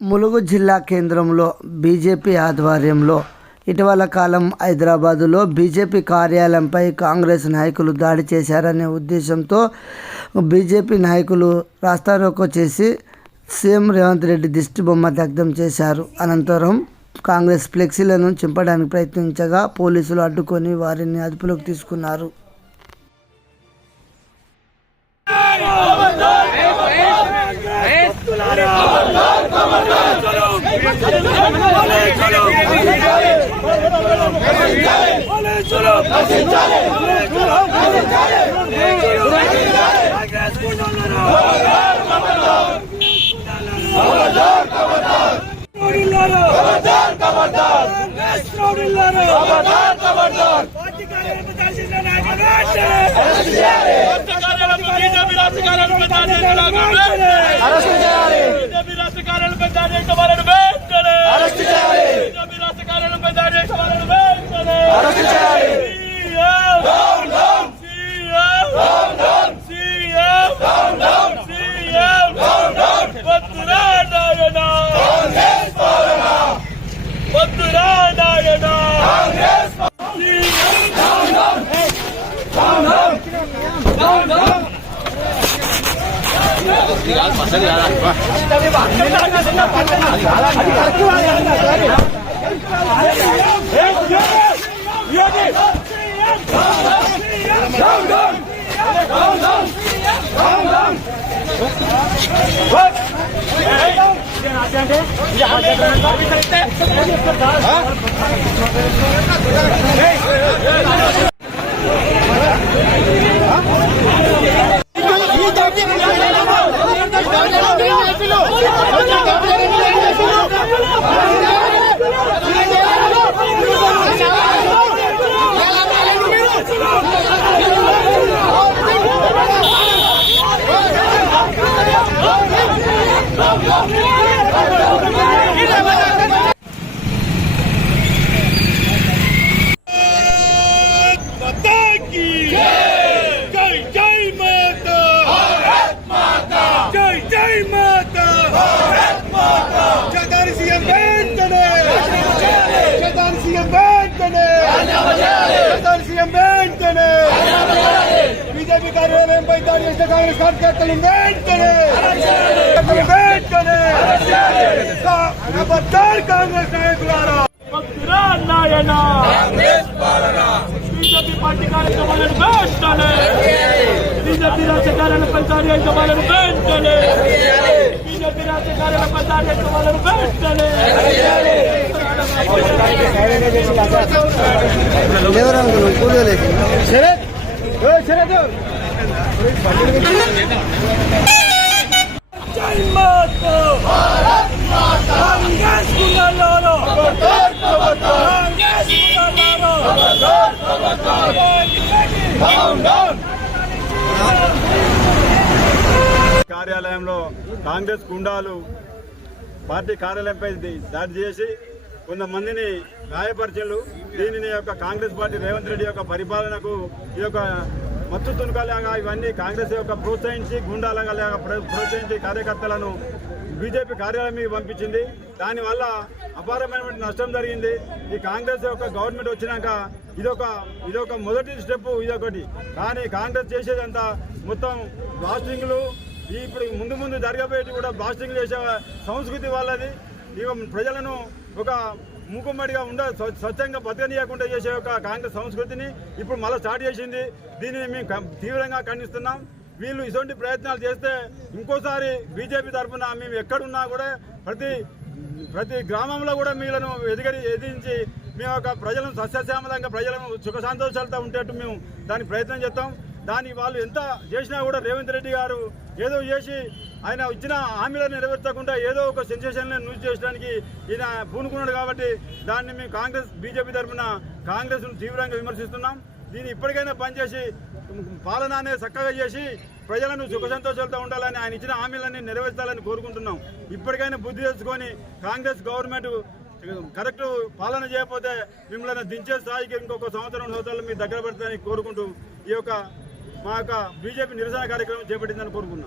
ములుగు జిల్లా కేంద్రంలో బీజేపీ ఆధ్వర్యంలో ఇటీవల కాలం హైదరాబాదులో బీజేపీ కార్యాలయంపై కాంగ్రెస్ నాయకులు దాడి చేశారనే ఉద్దేశంతో బీజేపీ నాయకులు రాస్తారోకో చేసి సీఎం రేవంత్ రెడ్డి దిష్టిబొమ్మ దగ్ధం చేశారు. అనంతరం కాంగ్రెస్ ఫ్లెక్సీలను చింపడానికి ప్రయత్నించగా పోలీసులు అడ్డుకొని వారిని అదుపులోకి తీసుకున్నారు. బీజేపీ కార్యాలయంపై దాడి చేసిన కాంగ్రెస్ కార్యకర్తలు వెంటనే కాంగ్రెస్ నాయకులారా బీజేపీ పార్టీ కార్యక్రమాలను వెంటనే బీజేపీ రాష్ట్ర కార్యాలయంపై దాడి చేసిన వాళ్ళను వెంటనే బీజేపీ రాష్ట్ర కార్యాలయంపై దాడి చేసిన వాళ్ళను వెంటనే కార్యాలయంలో కాంగ్రెస్ గుండాలు పార్టీ కార్యాలయంపై దాడి చేసి కొంతమందిని గాయపరిచలు. దీనిని యొక్క కాంగ్రెస్ పార్టీ రేవంత్ రెడ్డి యొక్క పరిపాలనకు ఈ యొక్క మత్తు తునకలాగా ఇవన్నీ కాంగ్రెస్ యొక్క ప్రోత్సహించి గుండాలగా ప్రోత్సహించి కార్యకర్తలను బీజేపీ కార్యాలయం మీద పంపించింది. దానివల్ల అపారమైనటువంటి నష్టం జరిగింది. ఈ కాంగ్రెస్ యొక్క గవర్నమెంట్ వచ్చినాక ఇదొక మొదటి స్టెప్ ఇదొకటి. కానీ కాంగ్రెస్ చేసేదంతా మొత్తం బ్లాస్టింగ్లు, ఇప్పుడు ముందు జరగబోయేది కూడా బ్లాస్టింగ్ చేసే సంస్కృతి వాళ్ళది. ఇక ప్రజలను ఒక మూకుమ్మడిగా స్వచ్ఛంగా బతకనీయకుండా చేసే ఒక కాంగ్రెస్ సంస్కృతిని ఇప్పుడు మళ్ళీ స్టార్ట్ చేసింది. దీనిని మేము తీవ్రంగా ఖండిస్తున్నాం. వీళ్ళు ఇటువంటి ప్రయత్నాలు చేస్తే ఇంకోసారి బీజేపీ తరఫున మేము ఎక్కడున్నా కూడా ప్రతి గ్రామంలో కూడా వీళ్ళను ఎదిరించి మేము ఒక ప్రజలను సస్యశ్యామలంగా ప్రజలను సుఖ సంతోషాలతో ఉండేట్టు మేము దానికి ప్రయత్నం చేస్తాం. దానికి వాళ్ళు ఎంత చేసినా కూడా రేవంత్ రెడ్డి గారు ఏదో చేసి ఆయన ఇచ్చిన హామీలను నెరవేర్చకుండా ఏదో ఒక సెన్సేషన్లను న్యూస్ చేయడానికి ఈయన పూనుకున్నాడు. కాబట్టి దాన్ని మేము బీజేపీ తరఫున కాంగ్రెస్ను తీవ్రంగా విమర్శిస్తున్నాం. దీన్ని ఇప్పటికైనా పనిచేసి పాలన అనేది చక్కగా చేసి ప్రజలను సుఖ సంతోషాలతో ఉండాలని ఆయన ఇచ్చిన హామీలన్నీ నెరవేర్చాలని కోరుకుంటున్నాం. ఇప్పటికైనా బుద్ధి తెచ్చుకొని కాంగ్రెస్ గవర్నమెంట్ కరెక్ట్ పాలన చేయకపోతే మిమ్మల్ని దించే స్థాయికి ఇంకొక సంవత్సరాలు మీ దగ్గర పెడతానని కోరుకుంటూ ఈ యొక్క మా యొక్క బీజేపీ నిరసన కార్యక్రమం చేపట్టిందని కోరుకున్నాం.